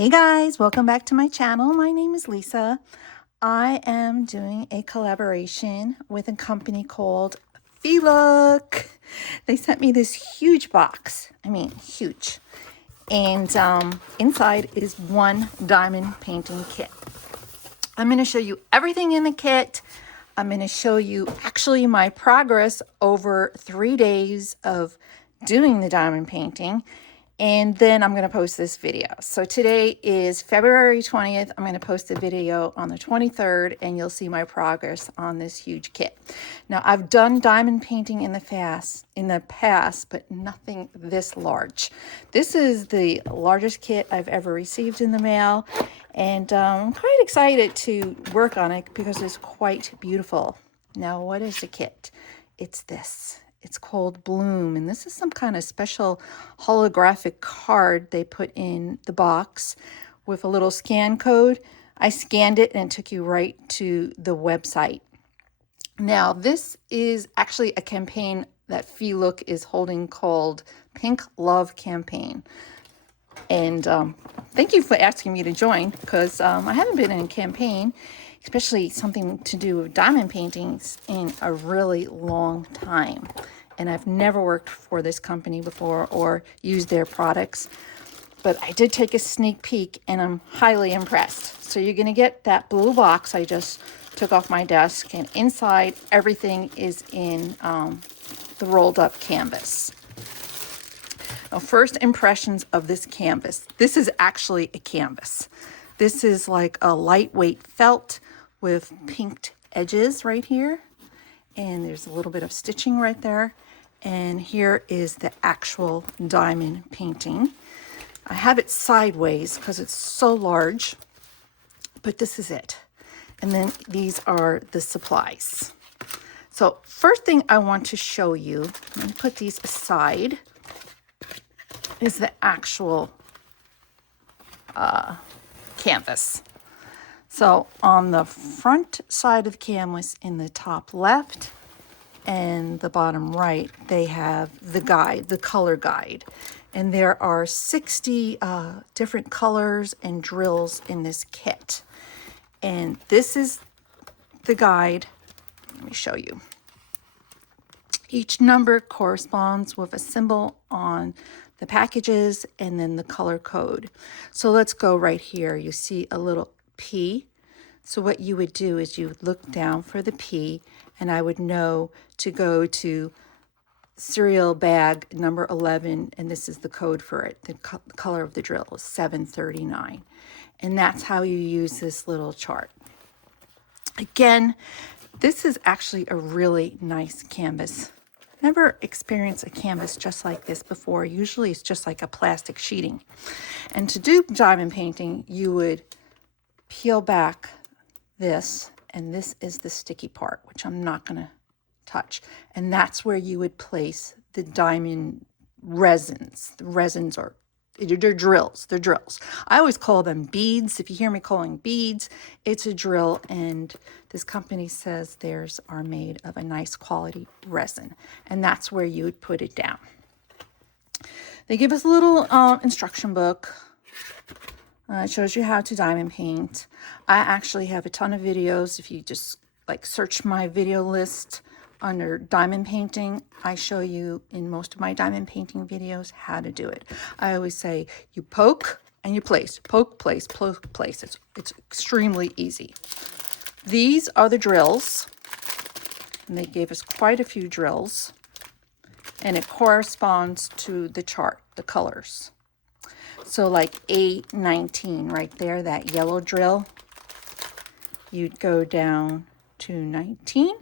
Hey guys, welcome back to my channel. My name is Lisa. I am doing a collaboration with a company called Feelook. They sent me this huge box. I mean, huge. And inside is one diamond painting kit. I'm going to show you everything in the kit. I'm going to show you actually my progress over 3 days of doing the diamond painting. And then I'm going to post this video. So today is February 20th. I'm going to post the video on the 23rd and you'll see my progress on this huge kit. Now I've done diamond painting in the past, but nothing this large. This is the largest kit I've ever received in the mail. And I'm quite excited to work on it because it's quite beautiful. Now, what is the kit? It's this. It's called Bloom, and this is some kind of special holographic card they put in the box with a little scan code. I scanned it and it took you right to the website. Now, this is actually a campaign that Feelook is holding called Pink Love Campaign. And thank you for asking me to join because I haven't been in a campaign, especially something to do with diamond paintings, in a really long time. And I've never worked for this company before or used their products. But I did take a sneak peek and I'm highly impressed. So you're going to get that blue box I just took off my desk. And inside, everything is in the rolled up canvas. Now, first impressions of this canvas. This is actually a canvas. This is like a lightweight felt with pinked edges right here. And there's a little bit of stitching right there. And here is the actual diamond painting. I have it sideways because it's so large, but this is it. And then these are the supplies. So first thing I want to show you, let me put these aside, is the actual canvas. So on the front side of the canvas in the top left and the bottom right, they have the guide, the color guide. And there are 60 different colors and drills in this kit. And this is the guide. Let me show you. Each number corresponds with a symbol on the packages and then the color code. So let's go right here. You see a little P. So what you would do is you would look down for the P, and I would know to go to serial bag number 11, and this is the code for it. The color of the drill is 739. And that's how you use this little chart. Again, this is actually a really nice canvas. Never experienced a canvas just like this before. Usually it's just like a plastic sheeting. And to do diamond painting, you would peel back this, and this is the sticky part, which I'm not going to touch. And that's where you would place the diamond resins. The resins are, they're drills. They're drills. I always call them beads. If you hear me calling beads, it's a drill, and this company says theirs are made of a nice quality resin, and that's where you would put it down. They give us a little instruction book. It shows you how to diamond paint. I actually have a ton of videos. If you just like search my video list under diamond painting, I show you in most of my diamond painting videos how to do it. I always say you poke and you place, poke, place, poke, place. It's extremely easy. These are the drills, and they gave us quite a few drills, and it corresponds to the chart, the colors. So like A19 right there, that yellow drill, you'd go down to 19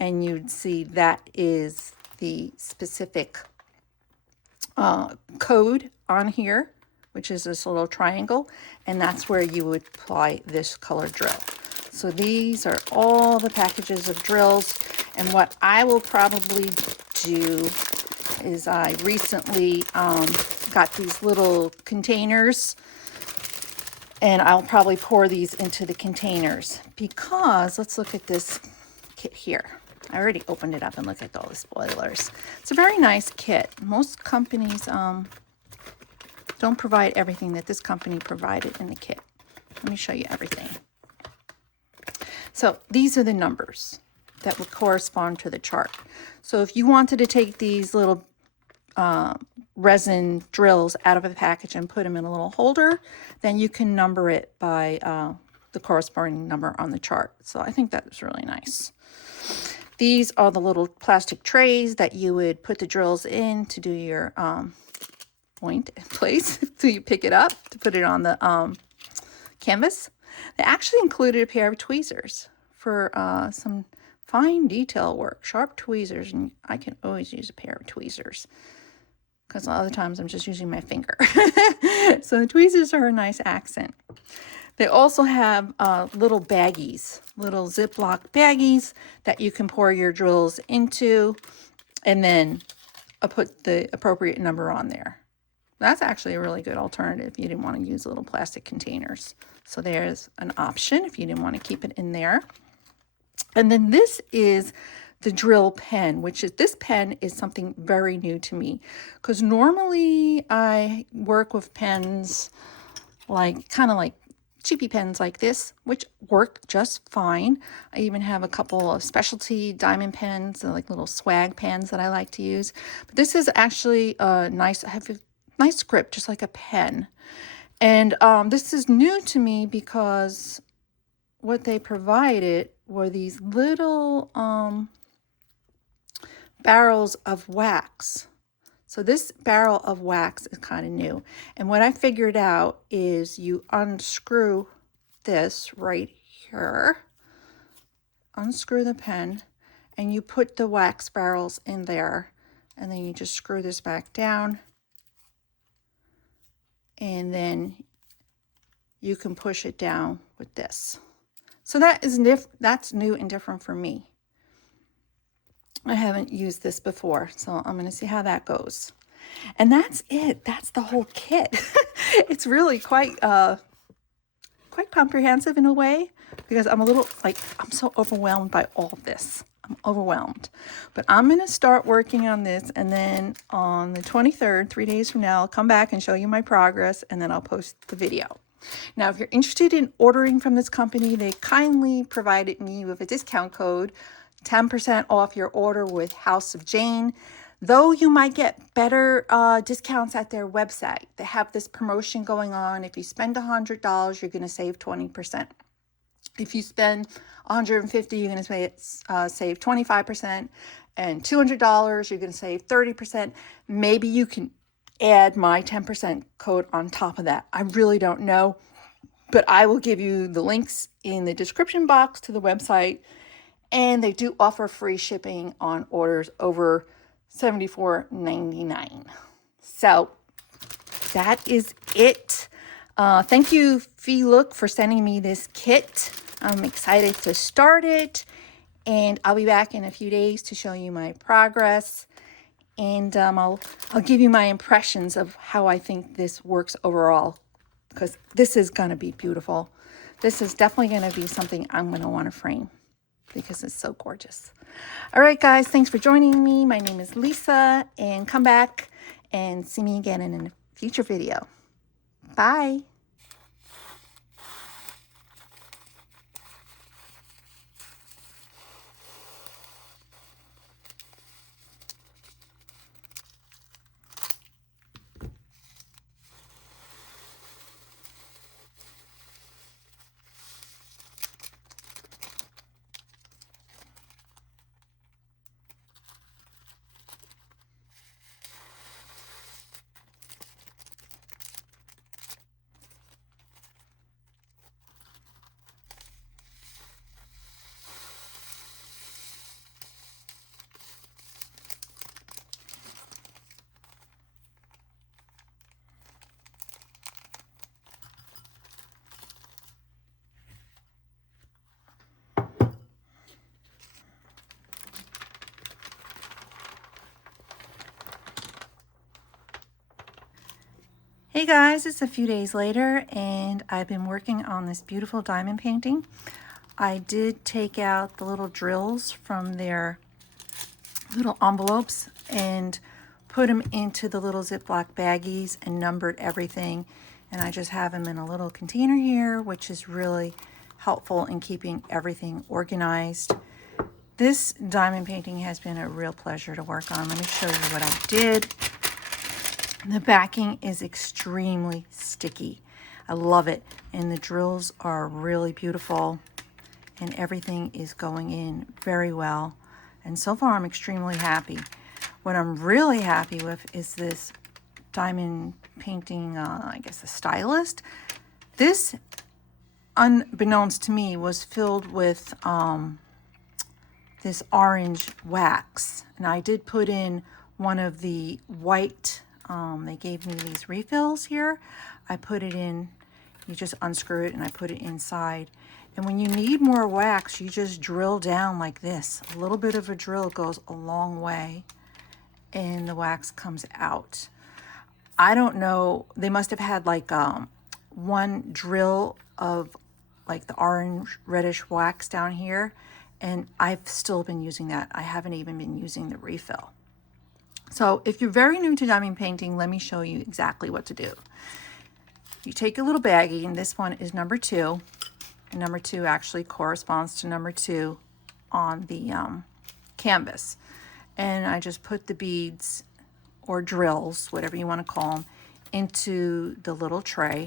and you'd see that is the specific code on here, which is this little triangle, and that's where you would apply this color drill. So these are all the packages of drills, and what I will probably do is I recently got these little containers, and I'll probably pour these into the containers because let's look at this kit here. I already opened it up and look at all the spoilers. It's a very nice kit. Most companies don't provide everything that this company provided in the kit. Let me show you everything. So these are the numbers that would correspond to the chart. So if you wanted to take these little resin drills out of the package and put them in a little holder, then you can number it by the corresponding number on the chart. So I think that's really nice. These are the little plastic trays that you would put the drills in to do your point in place. So you pick it up to put it on the canvas. They actually included a pair of tweezers for some fine detail work, sharp tweezers, and I can always use a pair of tweezers because a lot of the times I'm just using my finger. So the tweezers are a nice accent. They also have little baggies, little Ziploc baggies that you can pour your drills into, and then put the appropriate number on there. That's actually a really good alternative if you didn't want to use little plastic containers. So there's an option if you didn't want to keep it in there. And then this is the drill pen, which is, this pen is something very new to me, because normally I work with pens like kind of like cheapy pens like this, which work just fine. I even have a couple of specialty diamond pens, like little swag pens that I like to use. But this is actually a nice, I have a nice grip, just like a pen. And this is new to me because what they provided were these little barrels of wax. So this barrel of wax is kind of new. And what I figured out is you unscrew this right here, unscrew the pen, and you put the wax barrels in there. And then you just screw this back down. And then you can push it down with this. So that's new and different for me. I haven't used this before, so I'm going to see how that goes. And that's it. That's the whole kit. It's really quite comprehensive in a way, because I'm a little I'm so overwhelmed by all of this. I'm overwhelmed. But I'm going to start working on this, and then on the 23rd, 3 days from now, I'll come back and show you my progress, and then I'll post the video. Now, if you're interested in ordering from this company, they kindly provided me with a discount code, 10% off your order with House of Jane. Though you might get better discounts at their website. They have this promotion going on. If you spend $100, you're going to save 20%. If you spend $150, you're going to save 25%. And $200, you're going to save 30%. Maybe you can add my 10% code on top of that. I really don't know. But I will give you the links in the description box to the website. And they do offer free shipping on orders over $74.99. So that is it. Thank you, Feelook, for sending me this kit. I'm excited to start it. And I'll be back in a few days to show you my progress. And I'll give you my impressions of how I think this works overall, because this is going to be beautiful. This is definitely going to be something I'm going to want to frame, because it's so gorgeous. All right, guys, thanks for joining me. My name is Lisa, and come back and see me again in a future video. Bye. Hey guys, it's a few days later, and I've been working on this beautiful diamond painting. I did take out the little drills from their little envelopes and put them into the little Ziploc baggies and numbered everything. And I just have them in a little container here, which is really helpful in keeping everything organized. This diamond painting has been a real pleasure to work on. Let me show you what I did. The backing is extremely sticky. I love it. And the drills are really beautiful. And everything is going in very well. And so far, I'm extremely happy. What I'm really happy with is this diamond painting, I guess a stylist. This, unbeknownst to me, was filled with this orange wax. And I did put in one of the white, they gave me these refills here. I put it in, you just unscrew it and I put it inside. And when you need more wax, you just drill down like this. A little bit of a drill goes a long way and the wax comes out. I don't know, they must have had like one drill of like the orange reddish wax down here, and I've still been using that. I haven't even been using the refill. So if you're very new to diamond painting, let me show you exactly what to do. You take a little baggie, and this one is number 2. And number 2 actually corresponds to number 2 on the canvas. And I just put the beads or drills, whatever you want to call them, into the little tray.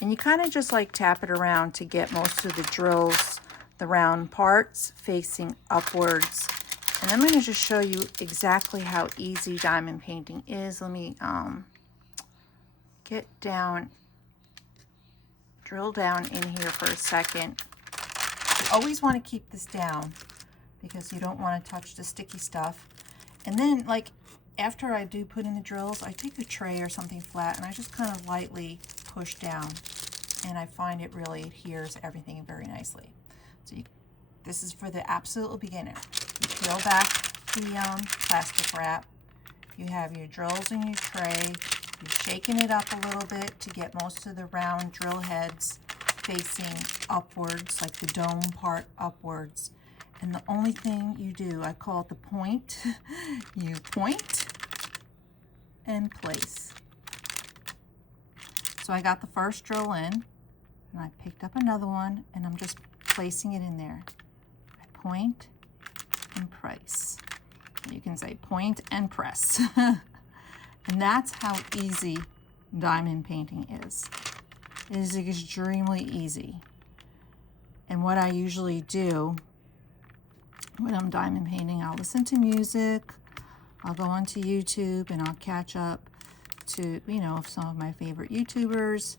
And you kind of just like tap it around to get most of the drills, the round parts, facing upwards. And I'm going to just show you exactly how easy diamond painting is. Let me get down, drill down in here for a second. You always want to keep this down because you don't want to touch the sticky stuff. And then like after I do put in the drills, I take a tray or something flat and I just kind of lightly push down, and I find it really adheres everything very nicely. So this is for the absolute beginner. You peel back the plastic wrap. You have your drills in your tray. You're shaking it up a little bit to get most of the round drill heads facing upwards, like the dome part upwards. And the only thing you do, I call it the point, you point and place. So I got the first drill in, and I picked up another one, and I'm just placing it in there. I point and press. You can say point and press. And that's how easy diamond painting is. It is extremely easy. And what I usually do when I'm diamond painting, I'll listen to music, I'll go onto YouTube, and I'll catch up to, you know, some of my favorite YouTubers.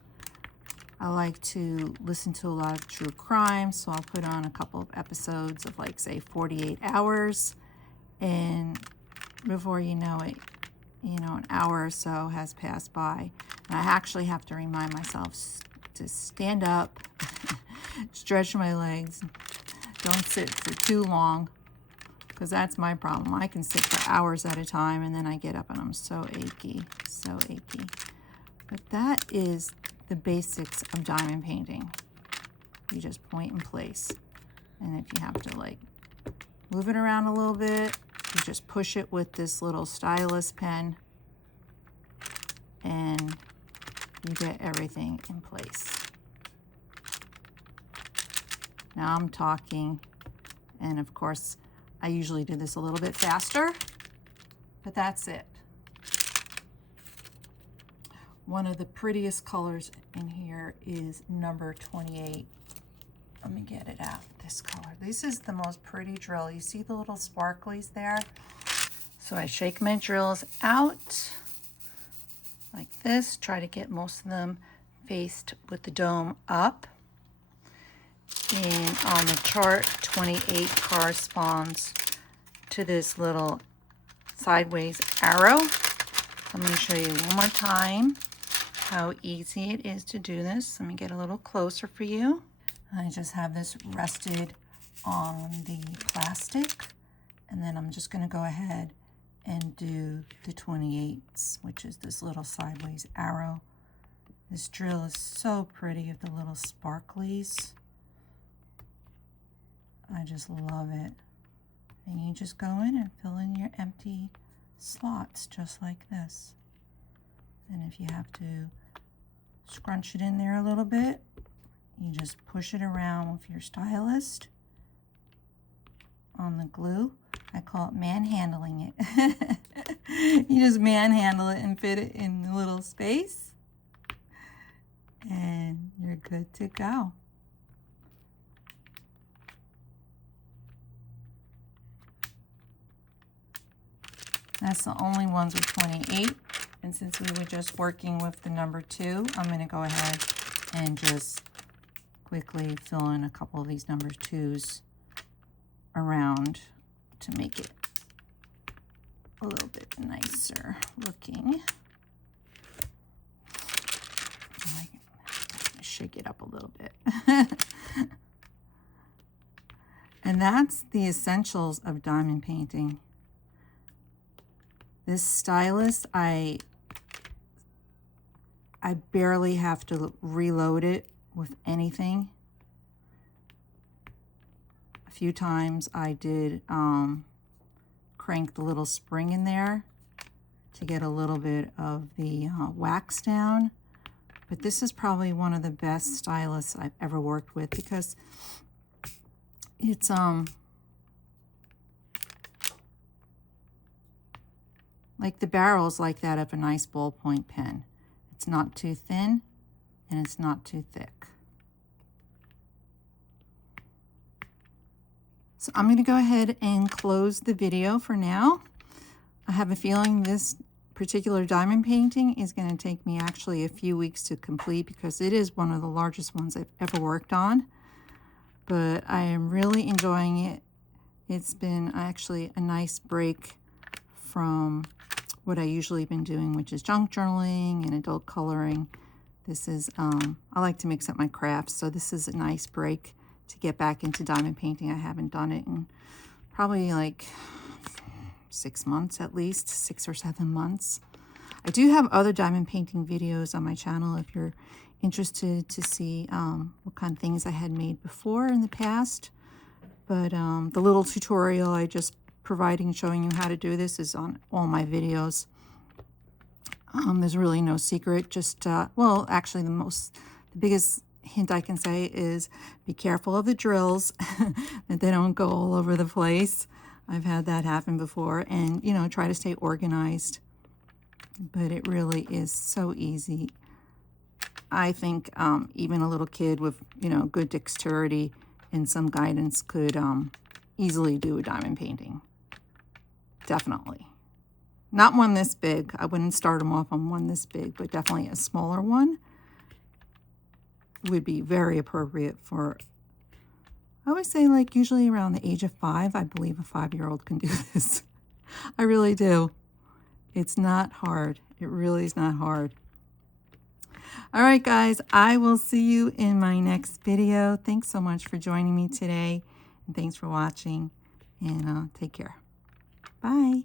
I like to listen to a lot of true crime, so I'll put on a couple of episodes of like, say, 48 hours, and before you know it, you know, an hour or so has passed by. And I actually have to remind myself to stand up, stretch my legs, don't sit for too long, because that's my problem. I can sit for hours at a time, and then I get up and I'm so achy, so achy. But that is the basics of diamond painting. You just point and place. And if you have to like move it around a little bit, you just push it with this little stylus pen, and you get everything in place. Now I'm talking, and of course, I usually do this a little bit faster, but that's it. One of the prettiest colors in here is number 28. Let me get it out, this color. This is the most pretty drill. You see the little sparklies there? So I shake my drills out like this, try to get most of them faced with the dome up. And on the chart, 28 corresponds to this little sideways arrow. I'm going to show you one more time how easy it is to do this. Let me get a little closer for you. I just have this rested on the plastic, and then I'm just going to go ahead and do the 28s, which is this little sideways arrow. This drill is so pretty with the little sparklies. I just love it. And you just go in and fill in your empty slots just like this. And if you have to scrunch it in there a little bit, you just push it around with your stylus on the glue. I call it manhandling it. You just manhandle it and fit it in the little space, and you're good to go. That's the only ones with 28. And since we were just working with the number 2, I'm going to go ahead and just quickly fill in a couple of these number 2s around to make it a little bit nicer looking. I'm going to shake it up a little bit. And that's the essentials of diamond painting. This stylus, I barely have to reload it with anything. A few times I did crank the little spring in there to get a little bit of the wax down. But this is probably one of the best stylus I've ever worked with, because it's like the barrel's like that of a nice ballpoint pen. It's not too thin and it's not too thick. So I'm going to go ahead and close the video for now. I have a feeling this particular diamond painting is going to take me actually a few weeks to complete, because it is one of the largest ones I've ever worked on. But I am really enjoying it. It's been actually a nice break from what I usually been doing, which is junk journaling and adult coloring. This is, I like to mix up my crafts, so this is a nice break to get back into diamond painting. I haven't done it in probably like 6 months, at least 6 or 7 months. I do have other diamond painting videos on my channel if you're interested to see what kind of things I had made before in the past. But the little tutorial I just providing, showing you how to do this, is on all my videos. There's really no secret. Just well, actually, the biggest hint I can say is be careful of the drills, that they don't go all over the place. I've had that happen before. And you know, try to stay organized. But it really is so easy. I think even a little kid with, you know, good dexterity and some guidance could easily do a diamond painting. Definitely. Not one this big. I wouldn't start them off on one this big, but definitely a smaller one would be very appropriate for, I would say, like usually around the age of 5. I believe a 5-year-old can do this. I really do. It's not hard. It really is not hard. All right, guys, I will see you in my next video. Thanks so much for joining me today, and thanks for watching, and take care. Bye.